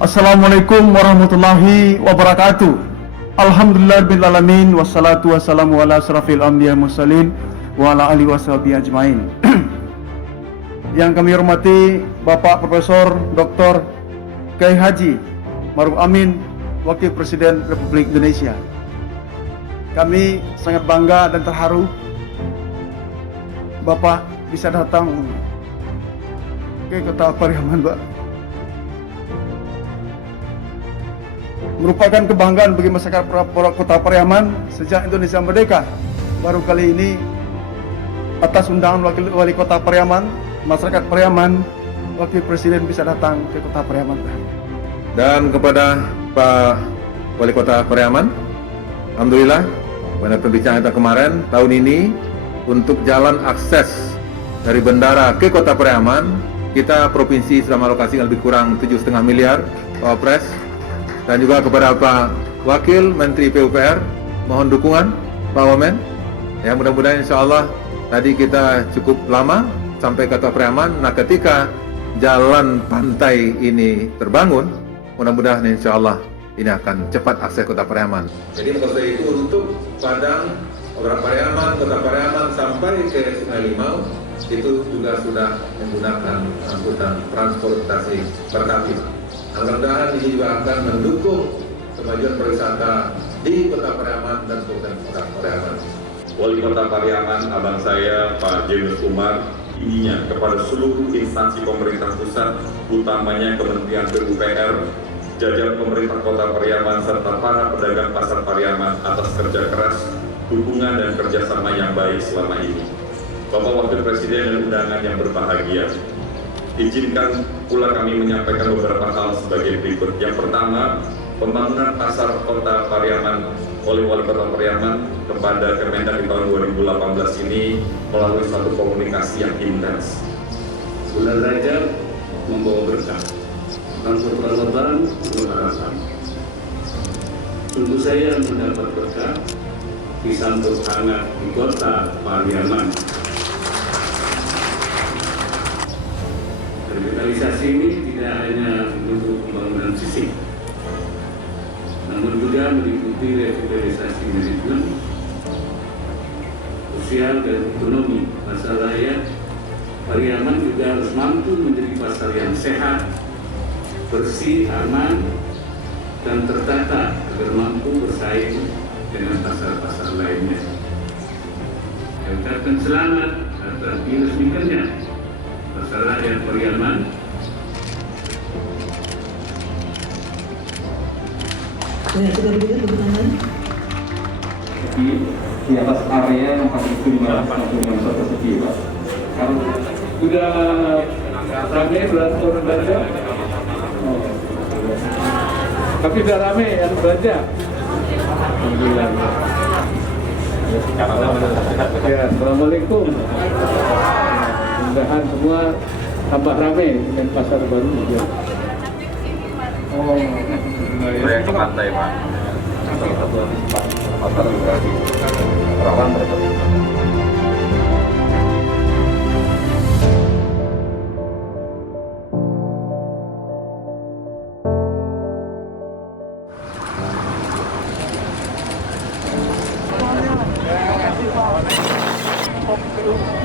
Assalamualaikum warahmatullahi wabarakatuh. Alhamdulillahirrahmanirrahim. Wassalatu wassalamu ala asrafil anbiya mursalin wa ala alihi washabihi ajmain. Yang kami hormati Bapak Profesor Dr. Kiai Haji Maruf Amin, Wakil Presiden Republik Indonesia. Kami sangat bangga dan terharu Bapak bisa datang ke Kota Pariaman, Pak. Merupakan kebanggaan bagi masyarakat Kota Pariaman sejak Indonesia merdeka. Baru kali ini atas undangan Wali Kota Pariaman, masyarakat Pariaman, Wakil Presiden bisa datang ke Kota Pariaman. Dan kepada Pak Wali Kota Pariaman, alhamdulillah pada pembicaraan kita kemarin, tahun ini untuk jalan akses dari bandara ke Kota Pariaman, kita provinsi sudah mengalokasikan lebih kurang 7,5 miliar Pak Pres. Dan juga kepada Pak Wakil Menteri PUPR, mohon dukungan Pak Wamen. Ya, mudah-mudahan insya Allah tadi kita cukup lama sampai ke Kota Pariaman. Nah, ketika jalan pantai ini terbangun, mudah-mudahan insya Allah ini akan cepat akses Kota Pariaman. Jadi maksud itu untuk Padang, Kota Pariaman sampai ke Sungai Limau itu juga sudah menggunakan angkutan transportasi berkapit. Mudah-mudahan ini juga akan mendukung kemajuan pariwisata di Kota Pariaman dan Kabupaten Kota Pariaman. Wali Kota Pariaman, abang saya Pak James Umar, ininya kepada seluruh instansi pemerintah pusat, utamanya Kementerian PUPR, jajaran pemerintah Kota Pariaman serta para pedagang pasar Pariaman atas kerja keras, dukungan dan kerjasama yang baik selama ini. Bapak Wakil Presiden dan undangan yang berbahagia, izinkan pula kami menyampaikan beberapa hal sebagai berikut. Yang pertama, pembangunan pasar Kota Pariaman oleh Wali Kota Pariaman kepada Kemendak di tahun 2018 ini melalui satu komunikasi yang intens. Bulan Rajab membawa berkah, angkut Ramadan lebaran. Tentu saya mendapat berkah disambut hangat di Kota Pariaman. Revitalisasi ini tidak hanya untuk pembangunan fisik, namun juga meliputi revitalisasi manajemen, sosial dan ekonomi. Pasar raya Pariaman juga harus mampu menjadi pasar yang sehat, bersih, aman, dan tertata agar mampu bersaing dengan pasar-pasar lainnya. Saya ucapkan selamat atas diresmikannya Pasar Raya Pariaman. Di atas area yang paling prima untuk persegi, Pak. Kalau sudah rame turun belanja, tapi sudah rame yang belanja. Alhamdulillah. Ya, assalamualaikum. Mudah-mudahan semua tambah ramai dengan pasar baru. Ya. Oh, Saya ke pantai, Pak. Salah satu pasar edukasi rawan terjadi. Terima kasih, Pak.